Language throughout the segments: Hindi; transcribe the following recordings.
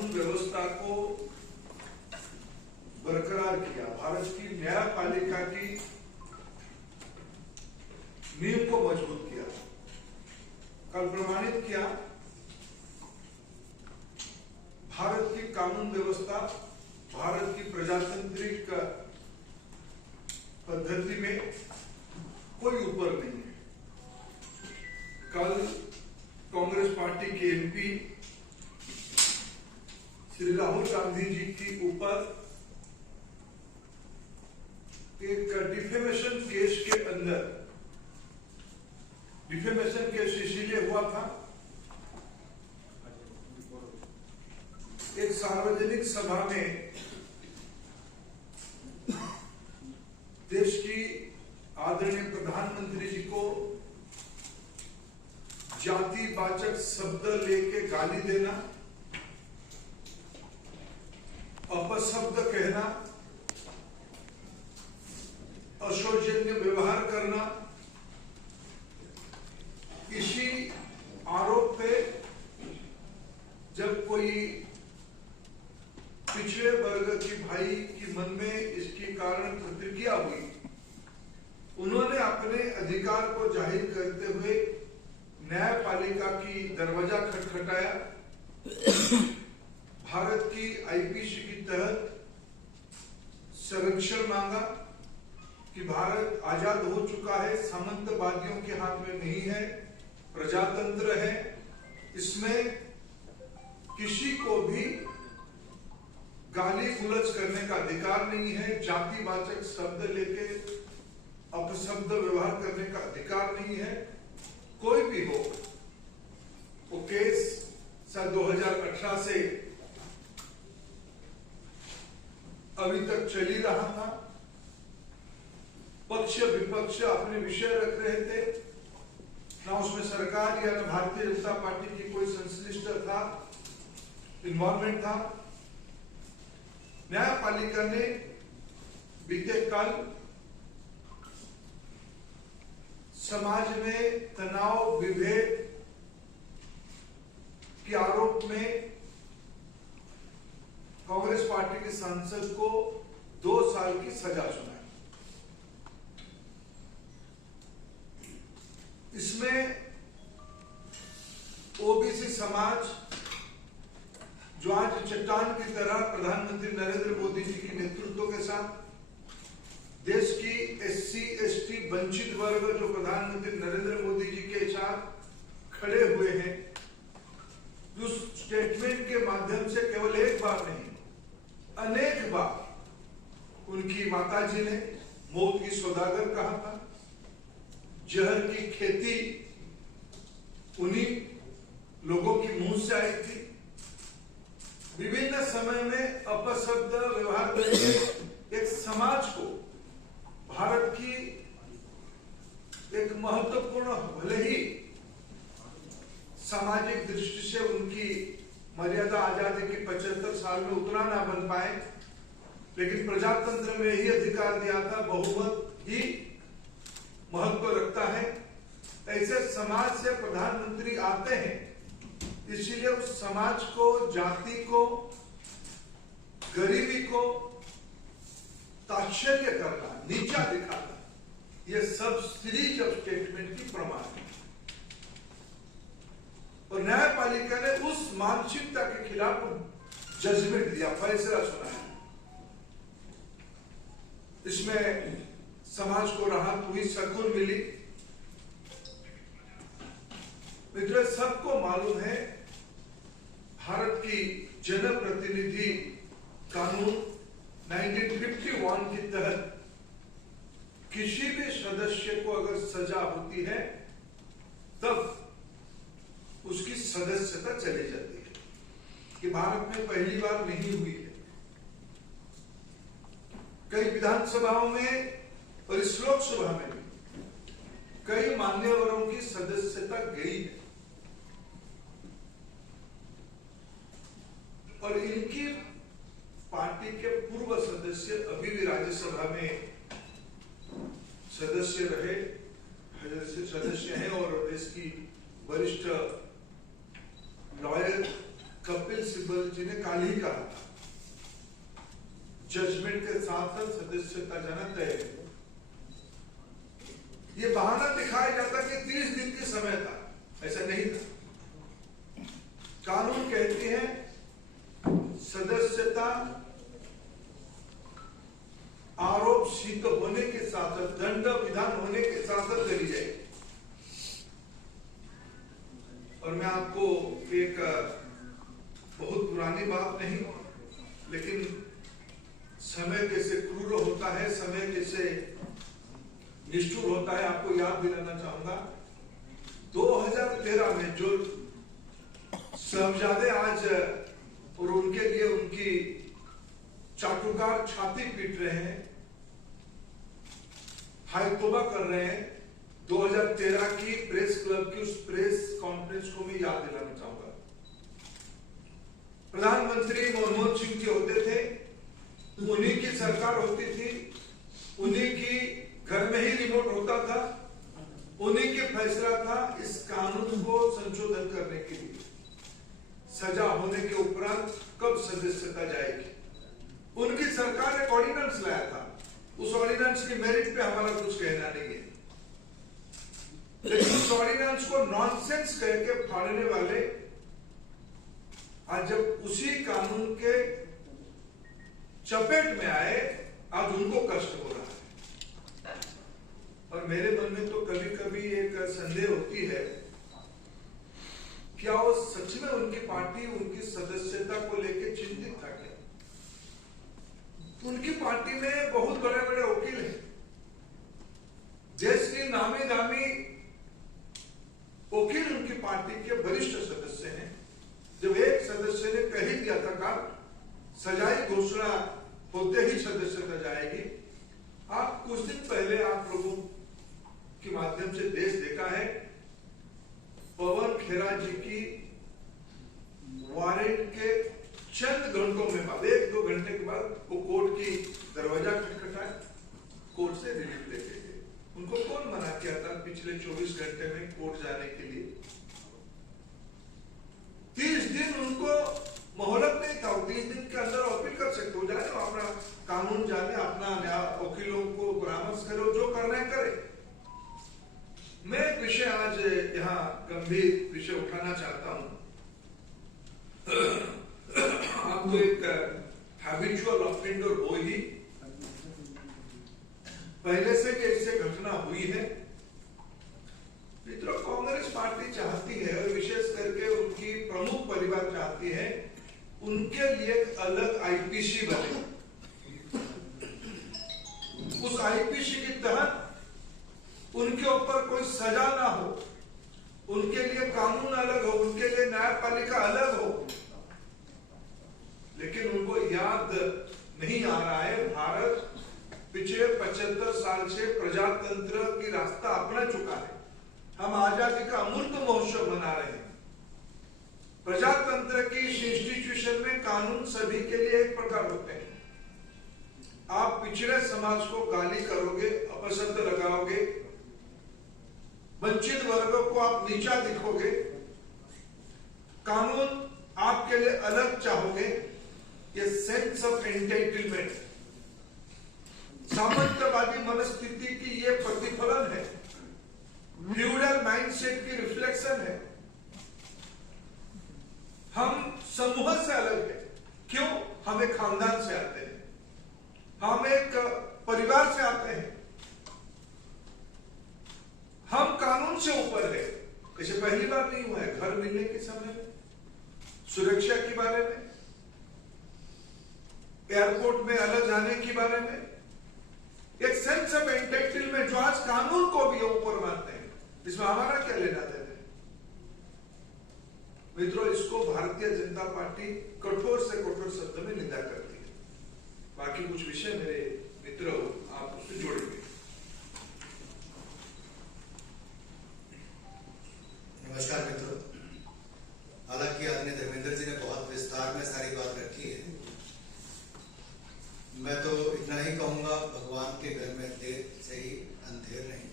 कानून व्यवस्था को बरकरार किया, भारत की न्यायपालिका की नींव को मजबूत किया, कल प्रमाणित किया। भारत की कानून व्यवस्था भारत की प्रजातांत्रिक पद्धति में कोई ऊपर नहीं है। कल कांग्रेस पार्टी के एमपी श्री राहुल गांधी जी के ऊपर एक डिफेमेशन केस के अंदर, डिफेमेशन केस इसीलिए हुआ था, एक सार्वजनिक सभा में देश की आदरणीय प्रधानमंत्री जी को जातिवाचक शब्द लेके गाली देना, अपशब्द कहना, अशोचनीय व्यवहार करना, इसी आरोप पे जब कोई पिछड़े वर्ग की भाई की मन में इसके कारण प्रतिक्रिया हुई, उन्होंने अपने अधिकार को जाहिर करते हुए न्यायपालिका की दरवाजा खटखटाया। भारत की आईपीसी के तहत संरक्षण मांगा कि भारत आजाद हो चुका है, सामंतवादियों के हाथ में नहीं है, प्रजातंत्र है, इसमें किसी को भी गाली गुलज करने का अधिकार नहीं है, जातिवाचक शब्द लेके अपशब्द व्यवहार करने का अधिकार नहीं है। कोई भी हो, वो केस सन 2018 से अभी तक चल ही रहा था। पक्ष विपक्ष अपने विषय रख रहे थे, ना उसमें सरकार या भारतीय जनता पार्टी की कोई संश्लिष्टता था, इन्वॉल्वमेंट था। न्यायपालिका ने बीते कल समाज में तनाव विभेद के आरोप में कांग्रेस पार्टी के सांसद को 2 साल की सजा सुनाई। इसमें ओबीसी समाज, जो आज चट्टान की तरह प्रधानमंत्री नरेंद्र मोदी जी के नेतृत्व के साथ, देश की एससी एसटी वंचित वर्ग जो प्रधानमंत्री नरेंद्र मोदी जी के साथ खड़े हुए हैं, जो स्टेटमेंट के माध्यम से केवल एक बार नहीं अनेक बार उनकी माताजी ने मौत की सौदागर कहा था, जहर की खेती उन्हीं लोगों की मुंह से आई थी। विभिन्न समय में अपशब्द व्यवहार करके एक समाज को, भारत की एक महत्वपूर्ण, भले ही सामाजिक दृष्टि से उनकी मर्यादा आजादी के 75 साल में उतना ना बन पाए, लेकिन प्रजातंत्र में ही अधिकार दिया था, बहुमत ही महत्व रखता है। ऐसे समाज से प्रधानमंत्री आते हैं, इसीलिए उस समाज को, जाति को, गरीबी को ताच्छल्य करना, नीचा दिखाना, ये सब सीरीज ऑफ स्टेटमेंट की प्रमाण है। और न्यायपालिका ने उस मानसिकता के खिलाफ जजमेंट दिया, फैसला सुनाया। इसमें समाज को राहत हुई, सुकून मिली। मित्रों, सबको मालूम है भारत की जनप्रतिनिधि कानून 1951 के तहत किसी भी सदस्य को अगर सजा होती है तब उसकी सदस्यता चली जाती है, कि भारत में पहली बार नहीं हुई है। कई विधानसभाओं में और इस लोकसभा में भी कई मान्यवरों की सदस्यता गई है, और इनकी पार्टी के पूर्व सदस्य अभी भी राज्यसभा में सदस्य रहे, सदस्य हैं, और देश की वरिष्ठ लॉयर कपिल सिब्बल जी ने कल ही कहा था, जजमेंट के साथ सदस्यता जाना तय है। ये बहाना दिखाया जाता कि 30 दिन के समय था, ऐसा नहीं था। कानून कहती है सदस्यता आरोप सिद्ध होने के साथ साथ, दंड विधान होने के साथ साथ करी जाएगी। और मैं आपको एक बहुत पुरानी बात नहीं, लेकिन समय कैसे क्रूर होता है, समय कैसे निष्ठुर होता है, आपको याद दिलाना चाहूंगा। 2013 में जो साहबजादे आज और उनके लिए उनकी चाटुकार छाती पीट रहे हैं, हाय तौबा कर रहे हैं, 2013 की प्रेस क्लब की उस प्रेस कॉन्फ्रेंस को मैं याद दिलाना चाहूंगा। प्रधानमंत्री मनमोहन सिंह जी होते थे, उन्हीं की सरकार होती थी, उन्हीं की घर में ही रिमोट होता था, उन्हीं के फैसला था इस कानून को संशोधन करने के लिए। सजा होने के उपरांत कब सदस्यता जाएगी, उनकी सरकार ने ऑर्डिनेंस लाया था। उस ऑर्डिनेंस की मेरिट पे हमारा कुछ कहना नहीं है, लेकिन उस ऑर्डिनेंस को नॉनसेंस कह के फाड़ने वाले आज जब उसी कानून के चपेट में आए, आज उनको कष्ट हो रहा है। और मेरे मन में तो कभी कभी एक संदेह होती है, क्या वो सच में उनकी पार्टी उनकी सदस्यता को लेकर चिंतित था क्या? उनकी पार्टी में बहुत बड़े बड़े वकील हैं, देश की नामी दामी वकील उनकी पार्टी के वरिष्ठ सदस्य हैं। जब एक सदस्य ने कह ही दिया था कल सजाई घोषणा होते ही सदस्यता जाएगी। आप कुछ दिन पहले आप लोगों के माध्यम से देश देखा है, पवन खेरा जी की वारंट के चंद घंटों में बाद, 1-2 घंटे के बाद वो कोर्ट की दरवाजा खटखटाए, कोर्ट से रिलीफ लेके गए। उनको कौन मना किया था पिछले 24 घंटे में कोर्ट जाने के लिए? 30 दिन उनको मोहलत नहीं था, 30 दिन के अंदर अपील कर सकते हो, जाने अपना कानून जाने, अपना वकीलों को परामर्श करो, जो करना है करे। मैं एक विषय आज यहाँ गंभीर विषय उठाना चाहता हूं। आपको एक हैबिचुअल ऑफेंडर हो ही, पहले से भी ऐसे घटना हुई है। मित्रों, कांग्रेस पार्टी चाहती है, और विशेष करके उनकी प्रमुख परिवार चाहती है, उनके लिए एक अलग आईपीसी बने। उस आईपीसी के तहत उनके ऊपर कोई सजा ना हो, उनके लिए कानून अलग हो, उनके लिए न्यायपालिका अलग हो। लेकिन उनको याद नहीं आ रहा है, भारत पिछले 75 साल से प्रजातंत्र की रास्ता अपना चुका है। हम आजादी का अमृत महोत्सव मना रहे हैं। प्रजातंत्र की इंस्टीट्यूशन में कानून सभी के लिए एक प्रकार होते हैं। आप पिछड़े समाज को गाली करोगे, अपशब्द लगाओगे, वंचित वर्गों को आप नीचा दिखोगे, कानून आपके लिए अलग चाहोगे, ये सेंस ऑफ एंटाइटलमेंट, सामंतवादी मनस्थिति की ये प्रतिफलन है, फ्यूडल माइंडसेट की रिफ्लेक्शन है। हम समूह से अलग है। क्यों? हम एक खानदान से आते हैं, हम एक परिवार से आते हैं, हम कानून से ऊपर है। इसे पहली बार नहीं हुआ है। घर मिलने के समय में, सुरक्षा के बारे में, एयरपोर्ट में अलग जाने के बारे में, एक सेंस ऑफ एंटाइटलमेंट जो आज कानून को भी ऊपर मानते हैं, इसमें हमारा क्या लेना देना है? मित्रों, इसको भारतीय जनता पार्टी कठोर से कठोर शब्द में निंदा करती है। बाकी कुछ विषय मेरे मित्रों आप उससे जोड़ेंगे। नमस्कार मित्रों, हालांकि आदरणीय धर्मेंद्र जी ने बहुत विस्तार में सारी बात रखी है। मैं तो इतना ही कहूंगा, भगवान के घर में देर से ही अंधेर नहीं।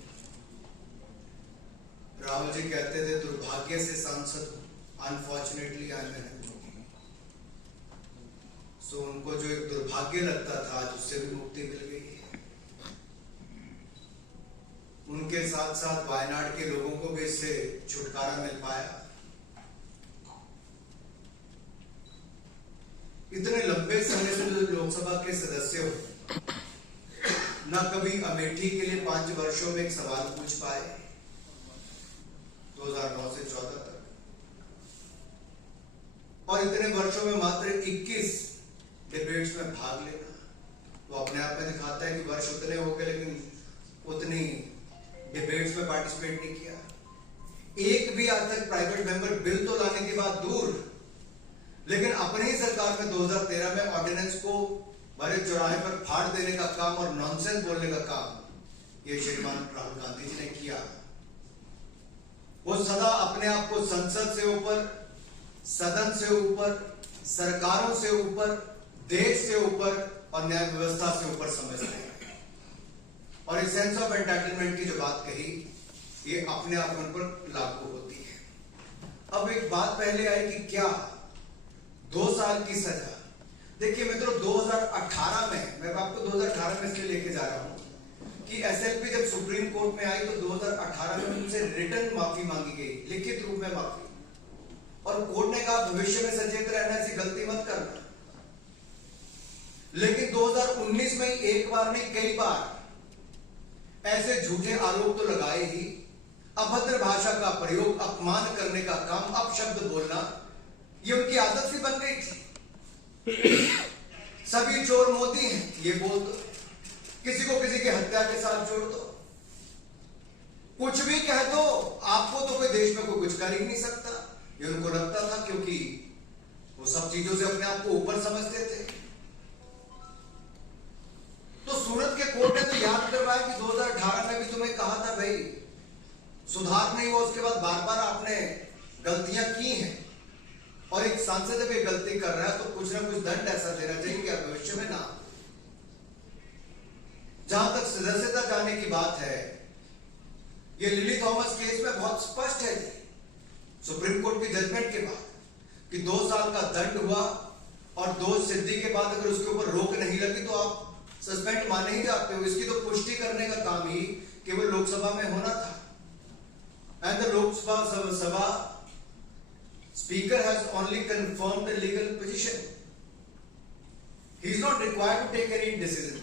राहुल जी कहते थे दुर्भाग्य से सांसद हूं, unfortunately I am an MP. So उनको जो एक दुर्भाग्य लगता था आज उससे भी मुक्ति मिल गई है। उनके साथ साथ वायनाड के लोगों को भी इससे छुटकारा मिल पाया। इतने लंबे समय से जो लोकसभा के सदस्य हो, न कभी अमेठी के लिए 5 वर्षों में एक सवाल पूछ पाए 2009 से 14 तक, और इतने वर्षों में मात्र 21 डिबेट्स में भाग लेना तो अपने आप में दिखाता है कि वर्ष उतने हो गए लेकिन उतनी डिबेट्स में पार्टिसिपेट नहीं किया। एक भी आज तक प्राइवेट मेंबर बिल तो लाने की बात दूर, लेकिन अपनी ही सरकार में 2013 में ऑर्डिनेंस को बड़े चौराहे पर फाड़ देने का काम और नॉनसेंस बोलने का काम ये श्रीमान राहुल गांधी जी ने किया। वो सदा अपने आप को संसद से ऊपर, सदन से ऊपर, सरकारों से ऊपर, देश से ऊपर और न्याय व्यवस्था से ऊपर समझते हैं। और इस सेंस ऑफ एंटाइटलमेंट की जो बात कही, ये अपने आप उन पर लागू होती है। अब एक बात पहले आई कि क्या 2 साल की सजा। देखिए मित्रों, 2018 में, मैं आपको 2018 में इसलिए लेके जा रहा हूं कि एसएलपी जब सुप्रीम कोर्ट में आई तो 2018 में उनसे रिटर्न माफी मांगी गई, लिखित रूप में माफी, और कोर्ट ने कहा भविष्य में सचेत रहना, ऐसी गलती मत करना। लेकिन 2019 में एक बार नहीं कई बार ऐसे झूठे आरोप तो लगाए ही। अभद्र भाषा का प्रयोग, अपमान करने का काम, अपशब्द बोलना, ये उनकी आदत सी बन गई थी। सभी चोर मोदी हैं ये बोल दो, किसी को किसी की हत्या के साथ जोड़ दो, कुछ भी कह दो, आपको तो कोई देश में कोई कुछ कर ही नहीं सकता। ये उनको लगता था, क्योंकि वो सब चीजों से अपने आप को ऊपर समझते थे। तो सूरत के कोर्ट ने तो याद करवाया कि 2018 में भी तुम्हें कहा था भाई सुधार नहीं हुआ, उसके बाद बार बार आपने गलतियां की हैं, और एक सांसद जब ये गलती कर रहा है तो कुछ ना कुछ दंड ऐसा देना चाहिए कि भविष्य में ना। जहां तक सदस्यता जाने की बात है, ये लिली थॉमस केस में बहुत स्पष्ट है सुप्रीम कोर्ट की जजमेंट के बाद कि 2 साल का दंड हुआ और दोष सिद्धि के बाद अगर उसके ऊपर रोक नहीं लगी तो आप सस्पेंड माने ही जाते हो। इसकी तो पुष्टि करने का काम ही केवल लोकसभा में होना था। And the Lok Sabha Speaker has only confirmed the legal position. He is not required to take any decision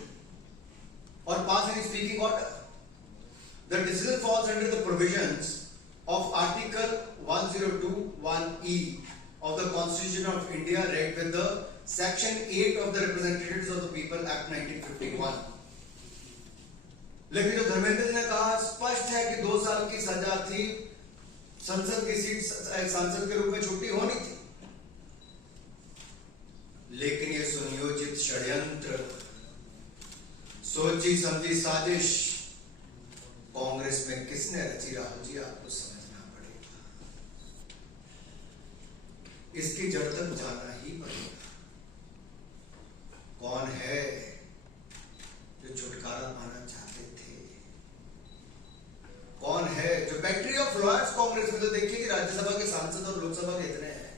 or pass any speaking order. The decision falls under the provisions of Article 102(1)(e) of the Constitution of India, read with the Section 8 of the Representatives of the People Act 1951. लेकिन जो धर्मेंद्र जी ने कहा, स्पष्ट है कि 2 साल की सजा थी, संसद की सीट सांसद के रूप में छुट्टी होनी थी। लेकिन ये सुनियोजित षड्यंत्र, सोची समझी साजिश कांग्रेस में किसने रची, राहुल जी आपको समझना पड़ेगा। इसकी जड़ तक जाना ही पड़ेगा। कौन है जो छुटकारा पाना चाहते थे? कौन है जो बैटरी ऑफ लॉयर्स कांग्रेस में? तो देखिए कि राज्यसभा के सांसद और लोकसभा के इतने हैं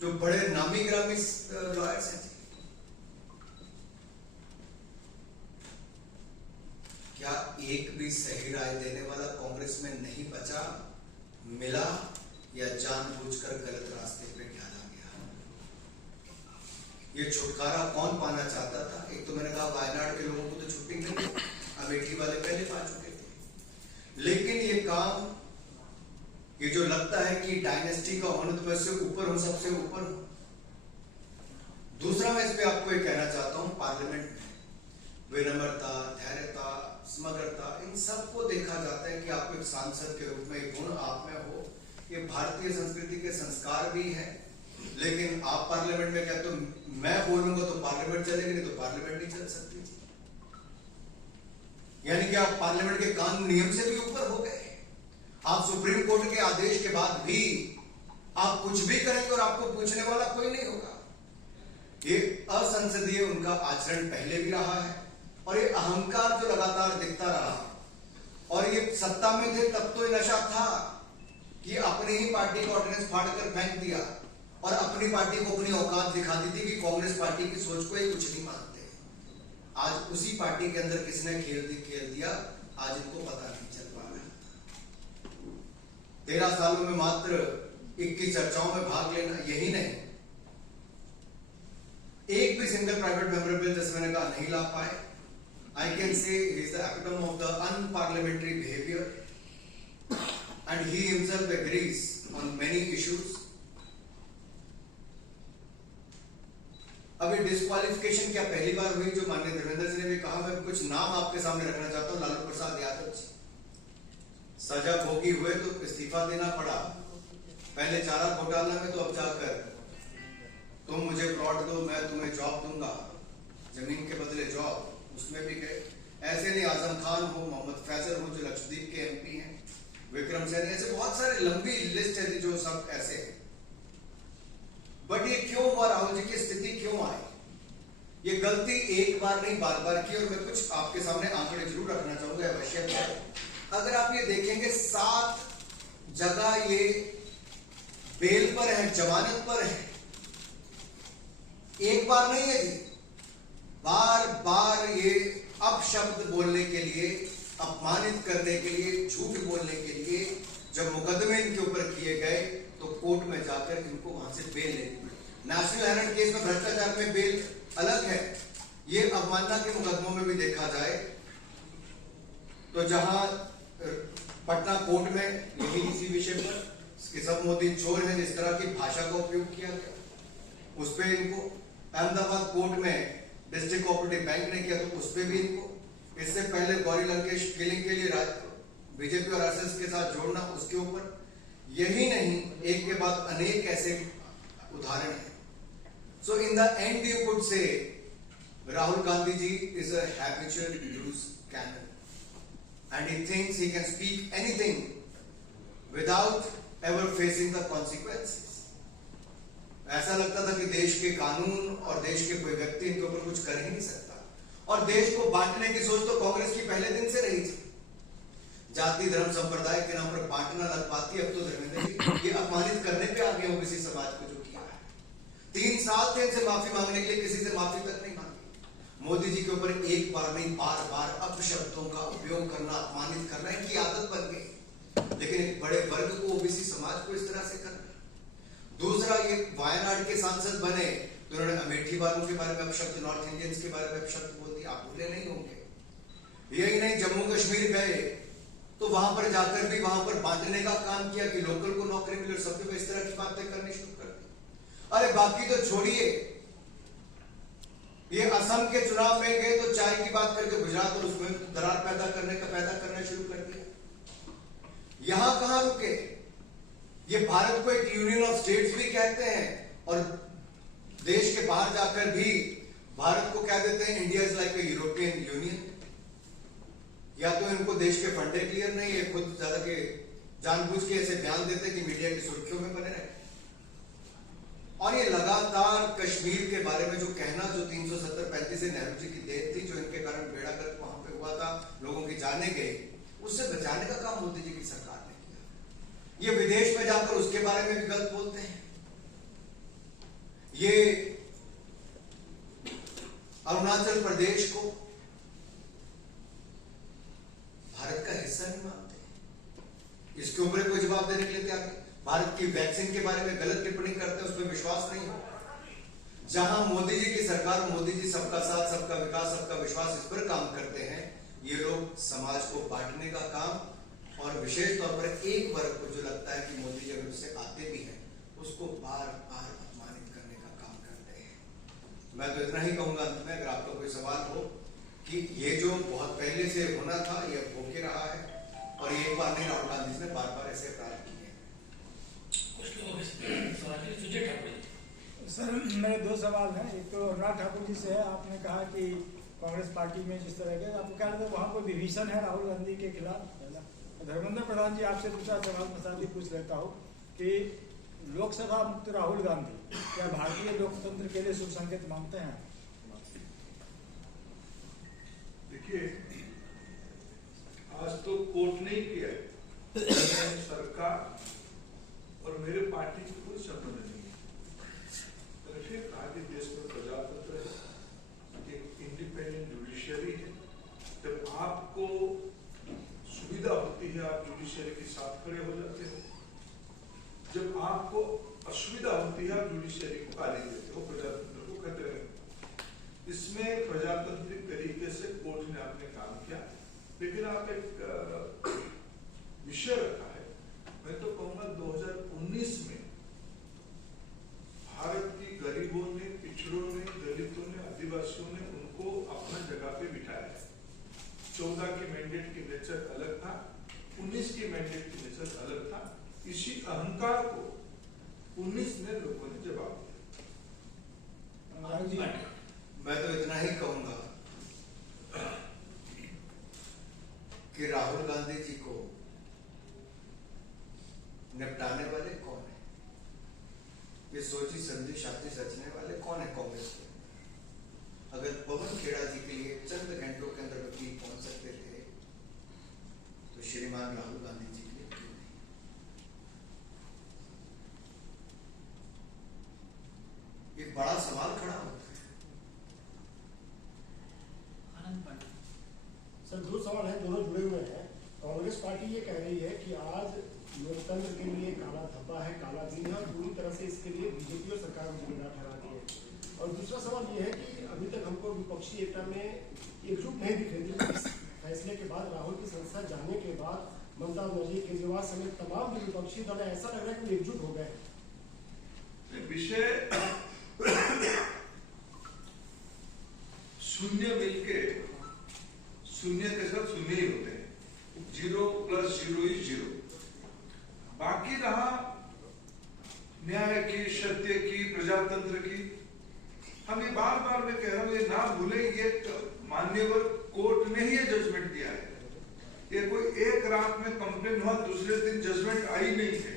जो बड़े नामी ग्रामी लॉयर्स हैं। क्या एक भी सही राय देने वाला कांग्रेस में नहीं बचा, मिला, या जानबूझकर गलत रास्ते पे डाला गया? ये छुटकारा कौन पाना चाहता था? एक तो मैंने कहा वायनाड के लोगों को तो छुट्टी मिली, अमेठी वाले पहले पा चुके थे। लेकिन ये काम, ये जो लगता है कि डायनेस्टी का होने तो मैं इससे ऊपर हूं, सबसे ऊपर हूं। दूसरा मैं इस पे आपको ये कहना चाहता हूं, पार्लियामेंट में विनम्रता, धैर्यता, समग्रता, इन सबको देखा जाता है कि आपको एक सांसद के रूप में गुण आप में हो। ये भारतीय संस्कृति के संस्कार भी है। लेकिन आप पार्लियामेंट में कहते हो मैं बोलूंगा तो पार्लियामेंट चलेगी, नहीं तो पार्लियामेंट नहीं चल सकती। यानी कि आप पार्लियामेंट के कानून नियम से भी ऊपर हो गए। आप सुप्रीम कोर्ट के आदेश के बाद भी आप कुछ भी करेंगे और आपको पूछने वाला कोई नहीं होगा। ये असंसदीय उनका आचरण पहले भी रहा है, और ये अहंकार जो लगातार दिखता रहा। और ये सत्ता में थे तब तो ये नशा था कि अपनी ही पार्टी का ऑर्डिनेंस फाड़कर फेंक दिया, और अपनी पार्टी को अपनी औकात दिखाती थी कि कांग्रेस पार्टी की सोच को ये कुछ नहीं मानते। आज उसी पार्टी के अंदर किसने खेल दिया, आज इनको पता नहीं चल पा रहा। 13 सालों में मात्र 21 चर्चाओं में भाग लेना, यही नहीं एक भी सिंगल प्राइवेट मेंबर बिल जैसे मैंने कहा नहीं ला पाए। I can say he is the epitome of the unparliamentary behaviour and he himself agrees on many issues. अभी डिस्क्वालिफिकेशन क्या पहली बार हुई? जो माननीय धर्मेंद्र जी ने भी कहा, मैं कुछ नाम आपके सामने रखना चाहता हूं। लालू प्रसाद यादव जी, सजा भोगी हुए तो इस्तीफा देना पड़ा। पहले चारा घोटाला में, तो अब जाकर तुम मुझे प्लॉट दो, मैं तुम्हें जॉब दूंगा, जमीन के बदले जॉब, उसमें भी गए। ऐसे नहीं आजम खान हो, मोहम्मद फैजल हो जो लक्षद्वीप के एमपी हैं, विक्रम सैनी, ऐसे बहुत सारे लंबी लिस्ट है जो सब ऐसे हैं। बट ये क्यों हुआ? राहुल जी की स्थिति क्यों आई? ये गलती एक बार नहीं बार बार की। और मैं कुछ आपके सामने आंकड़े जरूर रखना चाहूंगा, आवश्यक है। अगर आप ये देखेंगे 7 जगह ये बेल पर है, जमानत पर है। एक बार नहीं है जी, बार बार ये अपशब्द बोलने के लिए, अपमानित करने के लिए, झूठ बोलने के लिए जब मुकदमे इनके ऊपर किए गए तो कोर्ट में जाकर इनको वहां से बेल लेनी पड़ी। नेशनल हेराल्ड केस में भ्रष्टाचार में बेल अलग है, ये अवमानना के मुकदमों में भी देखा जाए तो जहां पटना कोर्ट में यही इसी विषय पर कि सब मोदी चोर हैं, जिस तरह की भाषा का उपयोग किया गया, उस पर इनको, अहमदाबाद कोर्ट में डिस्ट्रिक्ट कोऑपरेटिव बैंक ने किया तो उस पर भी इनको, इससे पहले गौरी लंकेश किलिंग के लिए बीजेपी और आरएसएस के साथ जोड़ना, उसके ऊपर। यही नहीं, एक के बाद अनेक ऐसे उदाहरण हैं। So in the end you could say Rahul Gandhi ji is a habitual loose cannon and he thinks he can speak anything without ever facing the consequences. ऐसा लगता था कि देश के कानून और देश के कोई व्यक्ति इनके ऊपर कुछ कर ही नहीं सकता। और देश को बांटने की सोच तो कांग्रेस की पहले दिन से रही थी। जाति धर्म संप्रदाय के नाम पर बांटना लग पाती। अब तो धर्मेंद्र जी ये अपमानित करने पे आ गए ओबीसी समाज को जो किया है। 3 साल थे इनसे माफी मांगने के लिए, किसी से माफी तक नहीं मांगी। मोदी जी के ऊपर एक बार नहीं बार बार अपशब्दों का उपयोग करना, अपमानित करना इनकी आदत बन गई। लेकिन एक बड़े वर्ग को, ओबीसी समाज को इस तरह से करना। दूसरा, ये वायनाड के सांसद बने तो उन्होंने अमेठी वालों के बारे में अपशब्द, नॉर्थ इंडियंस के बारे में अपशब्द बोल दिया। आप भूले नहीं होंगे। यही नहीं, जम्मू कश्मीर गए तो वहां पर जाकर भी वहां पर बांटने का काम किया कि लोकल को नौकरी मिले, और सबके इस तरह की बातें करनी शुरू कर दी। अरे बाकी तो छोड़िए, ये असम के चुनाव में गए तो चाय की बात करके गुजरात और उसमें दरार पैदा करना शुरू कर दिया। यहां कहां रुके? ये भारत को एक यूनियन ऑफ स्टेट्स भी कहते हैं और देश के बाहर जाकर भी भारत को कह देते हैं India is like a European union. या तो इनको देश के फंडे क्लियर नहीं है, खुद ज्यादा के जानबूझ के ऐसे बयान देते कि मीडिया की सुर्खियों में बने रहे। और ये लगातार कश्मीर के बारे में जो कहना, जो 370-35 से नेहरू जी की डेथ थी, जो इनके कारण बेड़ागर्क वहां पे हुआ था, लोगों की जाने गई, उससे बचाने का काम मोदी जी की सरकार ने किया। ये विदेश में जाकर उसके बारे में भी गलत बोलते हैं। ये अरुणाचल प्रदेश को भारत का हिस्सा नहीं मानते। इसके ऊपर कोई जवाब देने के लिए तैयार नहीं। भारत की वैक्सीन के बारे में गलत टिप्पणी करते हैं, उस पर विश्वास नहीं हो। जहां मोदी जी की सरकार, मोदी जी सबका साथ, सबका विकास, सबका विश्वास, इस पर काम करते हैं, ये लोग समाज को बांटने का काम, और विशेष तौर पर एक वर्ग को जो लगता है कि मोदी जी अगर उससे आते भी हैं, उसको बार बार अपमानित करने का काम करते हैं। मैं तो इतना ही कहूंगा अंत में, अगर आपका कोई सवाल हो, कि ये जो बहुत पहले से होना था, ये अब होके रहा है, और एक बार नहीं, राहुल गांधी ने बार बार ऐसे अपराध किए। सर, मेरे 2 सवाल हैं। एक तो अनुराग ठाकुर जी से है। आपने कहा कि कांग्रेस पार्टी में जिस तरह के आपको कह रहे थे वहाँ कोई विभीषण है राहुल गांधी के खिलाफ। धर्मेंद्र प्रधान जी, आपसे दूसरा सवाल मैं साथ ही पूछ लेता हूँ कि लोकसभा मुक्त राहुल गांधी क्या भारतीय लोकतंत्र के लिए शुभ संकेत मानते हैं? देखिए, आज तो कोर्ट नहीं किया, सरकार और मेरे पार्टी की कोई संबंध नहीं है। इसमें प्रजातांत्रिक तरीके से कोर्ट ने अपने काम किया, लेकिन आप एक विषय रखा है। मैं तो कहूंगा 2019 में भारत की गरीबों ने, पिछड़ों ने, दलितों ने, आदिवासियों ने उनको अपना जगह पे बिठाया है। 14 की मैंडेट की नेचर अलग था, 19 की मैंडेट की नेचर अलग था। इसी अहंकार को 19 में लोगों ने जवाब दिया। मैं तो इतना ही कहूंगा कि राहुल गांधी जी को निपटाने वाले कौन है? ये सोची समझी शादी सचने वाले कौन है कांग्रेस के? अगर पवन खेड़ा जी के लिए चंद घंटों के अंदर वकील पहुंच सकते थे तो श्रीमान राहुल गांधी जी के लिए क्यों नहीं? एक बड़ा सवाल खड़ा होता है। सर, दो सवाल हैं, दोनों जुड़े हुए हैं। कांग्रेस पार्टी ये कह रही है कि आज लोकतंत्र के लिए काला धब्बा है, काला दिन है और पूरी तरह से इसके लिए बीजेपी और सरकार को जिम्मेदार ठहराती है। और दूसरा सवाल ये है कि अभी तक हमको विपक्षी एकता में एकजुट नहीं दिख रही थी। इस फैसले के बाद, राहुल की संसद जाने के बाद ममता बनर्जी, केजरीवाल समेत तमाम जो विपक्षी दल है, ऐसा लग रहा है कि एकजुट हो गए। विषय शून्य मिलके शून्य के साथ शून्य ही होते हैं। 0 + 0 = 0। बाकी रहा न्याय की, सत्य की, प्रजातंत्र की। हम ये बार बार मैं कह रहा हूं, ये ना भूले, ये मान्यवर कोर्ट ने ही ये जजमेंट दिया है। ये कोई एक रात में कंप्लेन हुआ, दूसरे दिन जजमेंट आई नहीं है।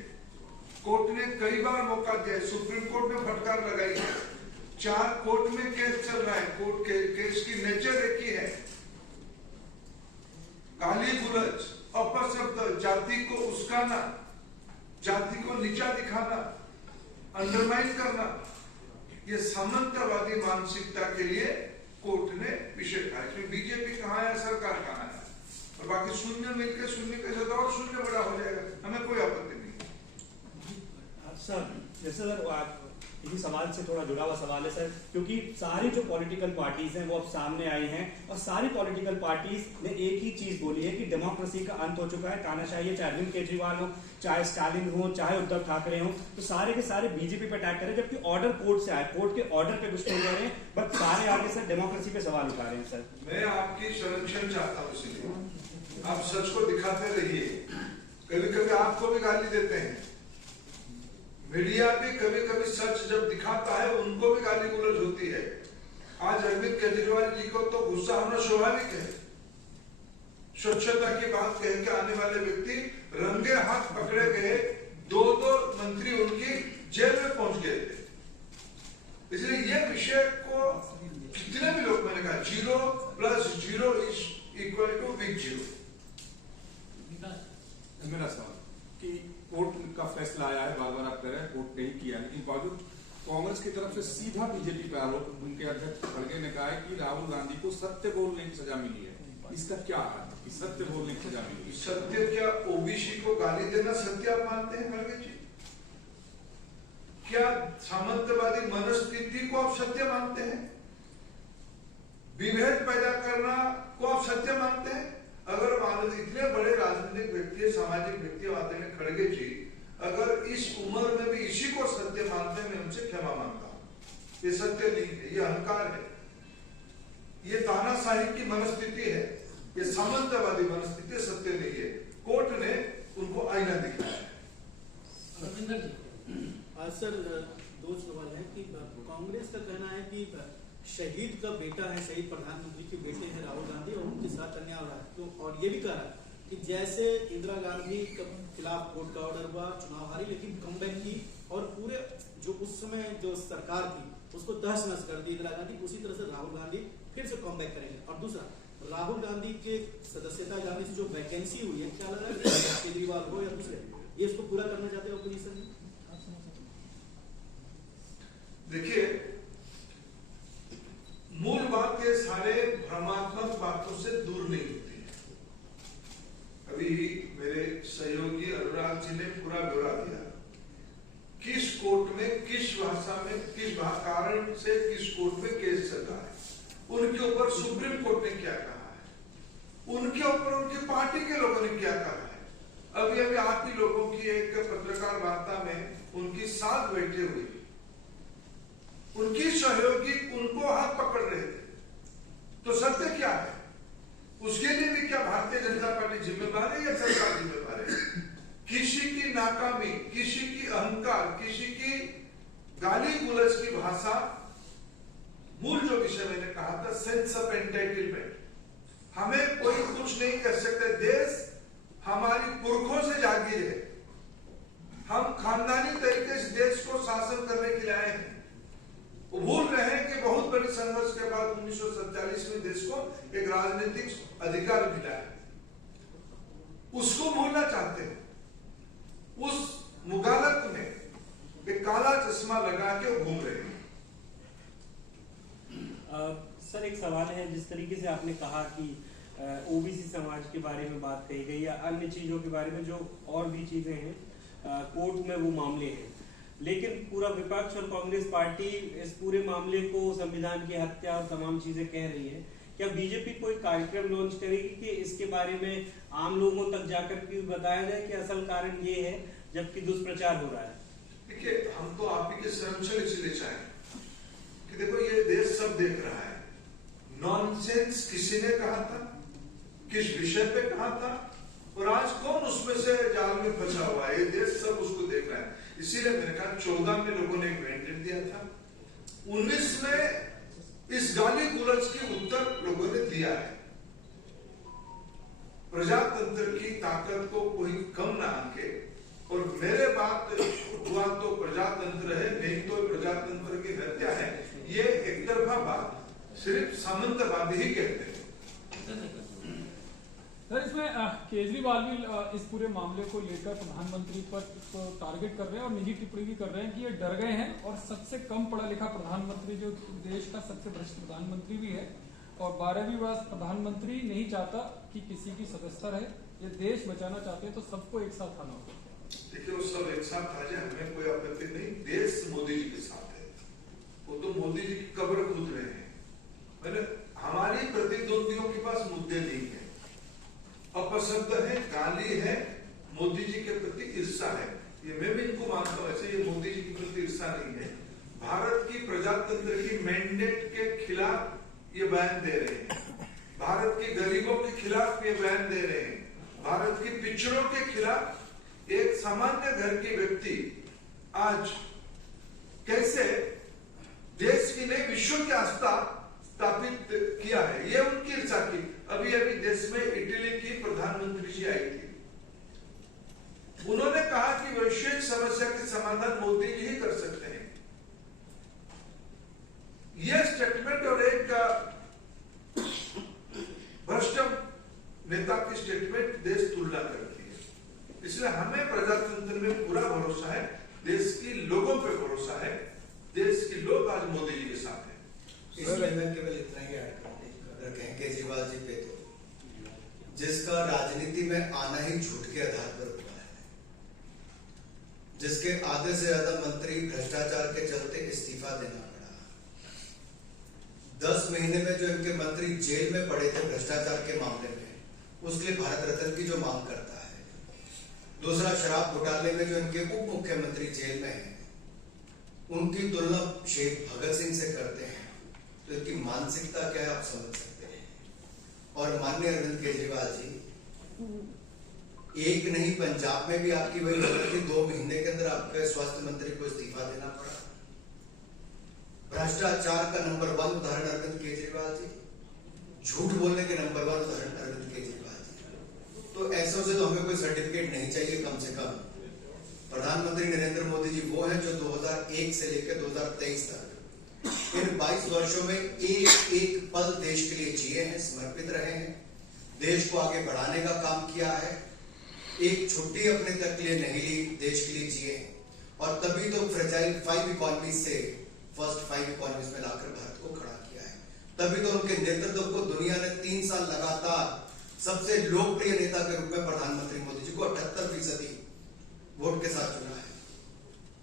कोर्ट ने कई बार मौका दिया है, सुप्रीम कोर्ट ने फटकार लगाई है। 4 कोर्ट में केस चल रहा है। कोर्ट के केस की नेचर एक ही है, गाली गुलज, अपशब्द, जाति को उस्काना, जाति को नीचा दिखाना, अंडरमाइन करना, ये सामंतवादी मानसिकता के लिए कोर्ट ने विषय कहा। इसमें बीजेपी कहाँ है, सरकार कहाँ है, और बाकी शून्य मिलकर शून्य के साथ और शून्य बड़ा हो जाएगा। हमें कोई आपत्ति नहीं। सर, जैसे सर आप इसी सवाल से थोड़ा जुड़ा हुआ सवाल है सर, क्योंकि सारी जो पॉलिटिकल पार्टीज हैं वो अब सामने आई हैं और सारी पॉलिटिकल पार्टीज ने एक ही चीज बोली है कि डेमोक्रेसी का अंत हो चुका है। तानाशाही है, चाहे अरविंद केजरीवाल हो, चाहे स्टालिन हो, चाहे उद्धव ठाकरे हो, तो सारे के सारे बीजेपी पे अटैक करें, जबकि ऑर्डर कोर्ट से आए, कोर्ट के ऑर्डर पे कुछ नहीं कह रहे हैं, बट सारे आगे सर डेमोक्रेसी पे सवाल उठा रहे हैं। सर, मैं आपकी संरक्षण चाहता हूँ, इसलिए आप सच को दिखाते रहिए। कभी कभी आपको भी गाली देते हैं, मीडिया भी कभी कभी सच जब दिखाता है उनको भी गाली गुलज होती है। आज अरविंद केजरीवाल जी को तो गुस्सा होना स्वाभाविक है। स्वच्छता की बात कह के आने वाले व्यक्ति रंगे हाथ पकड़े गए, 2 मंत्री उनकी जेल में पहुंच गए थे। इसलिए ये विषय को कितने भी लोग, मैंने कहा 0 + 0 = बिग 0। मेरा सवाल कि कोर्ट का फैसला आया है, बार बार आप कह रहे हैं कोर्ट नहीं किया, लेकिन बावजूद कांग्रेस की तरफ से सीधा बीजेपी पे आरोप, उनके अध्यक्ष खड़गे ने कहा है कि राहुल गांधी को सत्य बोलने की सजा मिली है। इसका क्या है कि सत्य बोलने की सजा मिली है? सत्य क्या ओबीसी को गाली देना सत्य आप मानते हैं खड़गे जी? क्या सामंतवादी मनस्थिति को आप सत्य मानते हैं? विभेद पैदा करना को आप सत्य मानते हैं? अगर मान लीजिए इतने बड़े राजनीतिक व्यक्ति, सामाजिक व्यक्ति आदरणीय खड़गे जी अगर इस उम्र में भी इसी को सत्य मानते हैं, मैं उनसे क्षमा मांगता हूं। ये सत्य नहीं है, ये अहंकार है, ये तानाशाही की मनस्थिति है, ये सामंतवादी मनस्थिति, सत्य नहीं है। कोर्ट ने उनको आईना दिखाया है। रविंदर जी, सर 2 सवाल है कि कांग्रेस का कहना है कि शहीद का बेटा है, शहीद प्रधानमंत्री के बेटे हैं राहुल गांधी, और उनके साथ अन्याय हो रहा है। तो और ये भी कह रहा है कि जैसे इंदिरा गांधी के खिलाफ कोर्ट का ऑर्डर हुआ, चुनाव हारी, लेकिन कमबैक की और पूरे जो उस समय जो सरकार थी उसको तहस नहस कर दी इंदिरा गांधी, उसी तरह से राहुल गांधी फिर से कमबैक करेंगे। और दूसरा, राहुल गांधी के सदस्यता जाने से जो वैकेंसी हुई है, क्या लग रहा है केजरीवाल हो या दूसरे, ये इसको पूरा करना चाहते हैं अपोजिशन में? देखिए, मूल बात ये सारे भ्रमात्मक बातों से दूर नहीं होती है। अभी मेरे सहयोगी अनुराग जी ने पूरा ब्यौरा दिया, किस कोर्ट में, किस भाषा में, किस कारण से किस कोर्ट में केस चल रहा है। उनके ऊपर सुप्रीम कोर्ट ने क्या कहा है, उनके ऊपर उनकी पार्टी के लोगों ने क्या कहा है। अभी अभी आप ही लोगों की एक पत्रकार वार्ता में उनकी साथ बैठे हुए उनकी सहयोगी उनको हाथ पकड़ रहे थे, तो सत्य क्या है? उसके लिए भी क्या भारतीय जनता पार्टी जिम्मेदार है या सरकार जिम्मेदार है? किसी की नाकामी, किसी की अहंकार, किसी की गाली गुलज की भाषा, मूल जो विषय मैंने कहा था सेंस ऑफ एंटाइटलमेंट, हमें कोई कुछ नहीं कर सकते। देश हमारी पुरखों से जागीर है, हम खानदानी तरीके से देश को शासन करने के लिए आए हैं। वो भूल रहे हैं कि बहुत बड़े संघर्ष के बाद 1947 में देश को एक राजनीतिक अधिकार मिला है, उसको भूलना चाहते हैं। उस मुगालत में एक काला चश्मा लगा के घूम रहे हैं। सर एक सवाल है, जिस तरीके से आपने कहा कि ओबीसी समाज के बारे में बात कही गई या अन्य चीजों के बारे में जो और भी चीजें हैं कोर्ट में वो मामले हैं, लेकिन पूरा विपक्ष और कांग्रेस पार्टी इस पूरे मामले को संविधान की हत्या और तमाम चीजें कह रही है। क्या बीजेपी कोई कार्यक्रम लॉन्च करेगी कि इसके बारे में आम लोगों तक जाकर के बताया जाए कि असल कारण ये है जबकि दुष्प्रचार हो रहा है? देखिए, हम तो आप ही के शर्म चले चाहे कि देखो ये देश सब देख रहा है। नॉनसेंस किसी ने कहा था, किस विषय पे कहा था, और आज कौन उसमें से जाल में फंसा हुआ है, ये देश सब उसको देख रहा है। इसीलिए मैंने कहा 14 में लोगों ने एक मैंडेट दिया था, 19 में इस गाली गुलज के उत्तर लोगों ने दिया है। प्रजातंत्र की ताकत को कोई कम ना आके, और मेरे बात हुआ तो प्रजातंत्र है, नहीं तो प्रजातंत्र की हत्या है, ये एक तरफा बात सिर्फ सामंतवादी ही कहते हैं। सर इसमें केजरीवाल भी इस पूरे मामले को लेकर प्रधानमंत्री पर टारगेट कर रहे हैं और निजी टिप्पणी भी कर रहे हैं कि ये डर गए हैं और सबसे कम पढ़ा लिखा प्रधानमंत्री, जो देश का सबसे भ्रष्ट प्रधानमंत्री भी है, और 12वीं वर्ष प्रधानमंत्री नहीं चाहता कि किसी की सदस्यता रहे, ये देश बचाना चाहते हैं तो सबको एक साथ आना होगा। देखिए, वो सब एक साथ आ जाए, हमें कोई आपत्ति नहीं। देश मोदी जी के साथ है, वो तो मोदी जी की कब्र खोद रहे हैं। मैंने हमारी प्रतिद्वंदियों के पास मुद्दे नहीं है, अपशब्द है, गाली है, मोदी जी के प्रति ईर्षा है, ये मैं भी इनको मानता हूं। ऐसे ये मोदी जी के प्रति ईर्षा नहीं है, भारत की प्रजातंत्र की मैंडेट के खिलाफ ये बयान दे रहे हैं, भारत के गरीबों के खिलाफ ये बयान दे रहे हैं, भारत के पिछड़ों के खिलाफ। एक सामान्य घर के व्यक्ति आज कैसे देश की नहीं विश्व की आस्था स्थापित किया है, ये उनकी ईर्षा की। अभी अभी देश में इटली की प्रधानमंत्री जी आई थी, उन्होंने कहा कि वैश्विक समस्या के समाधान मोदी जी ही कर सकते हैं। यह स्टेटमेंट और एक भ्रष्ट नेता की स्टेटमेंट देश तुलना करती है। इसलिए हमें प्रजातंत्र में पूरा भरोसा है, देश की लोगों पे भरोसा है, देश के लोग आज मोदी जी के साथ हैं। इसमें मैं केवल इतना ही ऐड कर कहें केजरीवाल जी पे, तो जिसका राजनीति में आना ही झूठ के आधार पर हुआ है, जिसके आधे से ज्यादा मंत्री भ्रष्टाचार के चलते इस्तीफा देना पड़ा, 10 महीने में जो इनके मंत्री जेल में पड़े थे भ्रष्टाचार के मामले में, उसके लिए भारत रत्न की जो मांग करता है। दूसरा, शराब घोटाले में जो इनके उप मुख्यमंत्री जेल में हैं, उनकी तुलना शहीद भगत सिंह से करते हैं, तो इनकी मानसिकता क्या है आप समझ सकते हैं। और माननीय अरविंद केजरीवाल जी, एक नहीं पंजाब में भी आपकी वही हालत थी, 2 महीने के अंदर आपके स्वास्थ्य मंत्री को इस्तीफा देना पड़ा। भ्रष्टाचार का नंबर 1 उदाहरण अरविंद केजरीवाल जी, झूठ बोलने के नंबर 1 उदाहरण अरविंद केजरीवाल जी। तो ऐसों से तो हमें कोई सर्टिफिकेट नहीं चाहिए। कम से कम प्रधानमंत्री नरेंद्र मोदी जी वो हैं जो 2001 से लेकर 2023 तक इन 22 वर्षों में एक एक पल देश के लिए जिए हैं, समर्पित रहे हैं, देश को आगे बढ़ाने का काम किया है, एक छुट्टी अपने तक के लिए नहीं ली, देश के लिए जिए हैं। और तभी तो फ्रेजाइल 5 इकोनॉमीज से फर्स्ट 5 इकोनॉमीज में लाकर भारत को खड़ा किया है। तभी तो उनके नेतृत्व को दुनिया ने 3 साल लगातार सबसे लोकप्रिय नेता के रूप में प्रधानमंत्री मोदी जी को 78% वोट के साथ चुना है।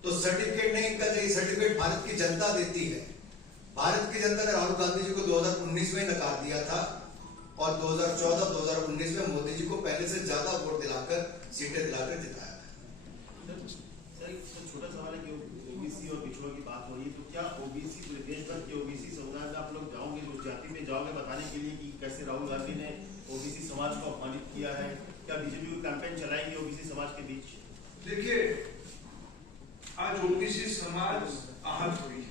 तो सर्टिफिकेट नहीं इनका चाहिए, सर्टिफिकेट भारत की जनता देती है। भारत की जनता ने राहुल गांधी जी को 2019 2019 में नकार दिया था और 2014-2019 में मोदी जी को पहले से ज्यादा वोट दिलाकर, सीटें दिलाकर जिताया। सर एक छोटा सवाल है कि ओबीसी और पिछड़ों की बात हो रही है, तो क्या ओबीसी देश भर के ओबीसी समुदाय में आप लोग जाओगे, उस जाति में जाओगे बताने के लिए कि कैसे राहुल गांधी ने ओबीसी समाज को अपमानित किया है? क्या बीजेपी कोई कैंपेन चलाएगी ओबीसी समाज के बीच? देखिए, आज ओबीसी समाज आहत हुई है,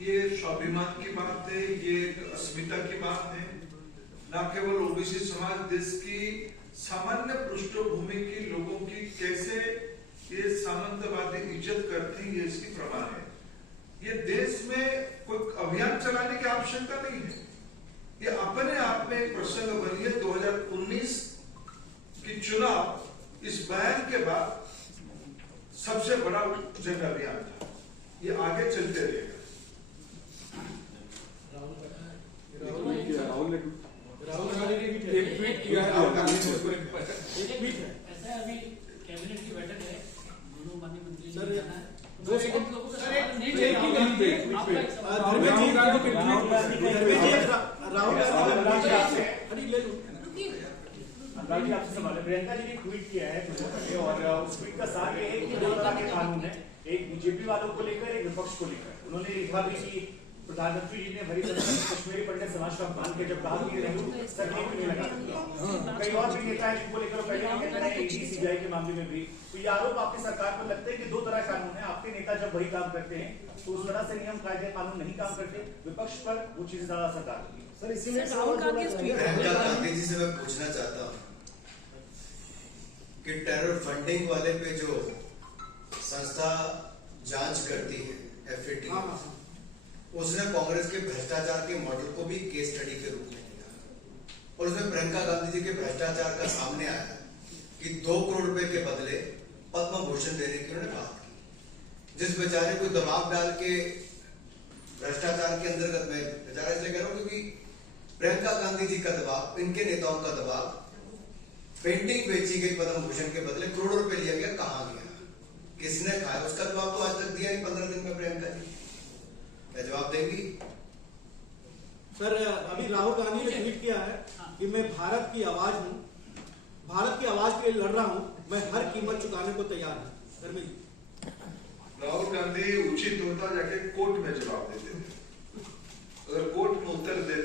ये स्वाभिमान की बात है, ये अस्मिता की बात है। न केवल ओबीसी समाज, देश की सामान्य पृष्ठभूमि के लोगों की कैसे ये सामंतवादी इज्जत करते हैं, ये इसकी प्रमाण है। ये देश में कोई अभियान चलाने की आवश्यकता नहीं है, ये अपने आप में एक प्रसंग बनी है। 2019 की चुनाव इस बयान के बाद सबसे बड़ा जन अभियान था, ये आगे चलते रहेगा। राहुल गांधी ने एक ट्वीट किया है, राहुल गांधी ने उसको एक ट्वीट है। ऐसा है, अभी कैबिनेट की बैठक है, दोनों माननीय मंत्री सर, जी जाना है। दो तो सेकंड, लोगों का सर, सवाल नहीं एक है। ही आपका नहीं थे, एक सवाल- राहुल गांधी राहुल का गांधी ट्वीट, राहुल गांधी का ले लो। अनुराग जी आपसे सवाल है। प्रियंका जी ने ट्वीट किया है और उस ट्वीट का सार ये है कि दो तरह के कानून है, एक बीजेपी वालों को लेकर, एक विपक्ष को लेकर। उन्होंने लिखा भी कि प्रधानमंत्री जी ने भरी सदन में कश्मीरी पंडित समाज का अपमान किया, जब कहा कि नहीं सरकार नहीं लगा। कई और भी नेता है जिनको लेकर पहले कहते हैं ईडी सीबीआई के मामले में भी। तो ये आरोप आपकी सरकार पर लगता है कि दो तरह कानून है, आपके नेता जब वही काम करते हैं तो उस तरह से नियम कायदे कानून नहीं काम करते, विपक्ष पर वो चीजें ज्यादा असरदार होती है। सर इसीलिए राहुल गांधी प्रियंका गांधी जी से मैं पूछना चाहता हूँ कि टेरर फंडिंग वाले पे जो संस्था जांच करती है, FATF, उसने कांग्रेस के भ्रष्टाचार के मॉडल को भी केस स्टडी के रूप में लिया और उसमें प्रियंका गांधी जी के भ्रष्टाचार का सामने आया कि 2 करोड़ रुपए के बदले पद्म भूषण देने की उन्होंने बात की। जिस बेचारे को दबाव डाल के भ्रष्टाचार के अंतर्गत, मैं बेचारा इसलिए कह रहा हूं क्योंकि प्रियंका गांधी जी का दबाव, इनके नेताओं का दबाव, पेंटिंग बेची गई पद्म भूषण के बदले करोड़ों रुपए लिया गया, कहां गया, किसने खाया, उसका जवाब तो आज तक दिया नहीं। 15 दिन में प्रियंका जी क्या जवाब देंगी? सर अभी राहुल गांधी ने ट्वीट किया है कि मैं भारत की आवाज हूं, भारत की आवाज के लिए लड़ रहा हूं, मैं हर कीमत चुकाने को तैयार हूं। धर्मेंद्र, राहुल गांधी उचित होता जाके कोर्ट में जवाब देते थे, अगर कोर्ट में उत्तर देते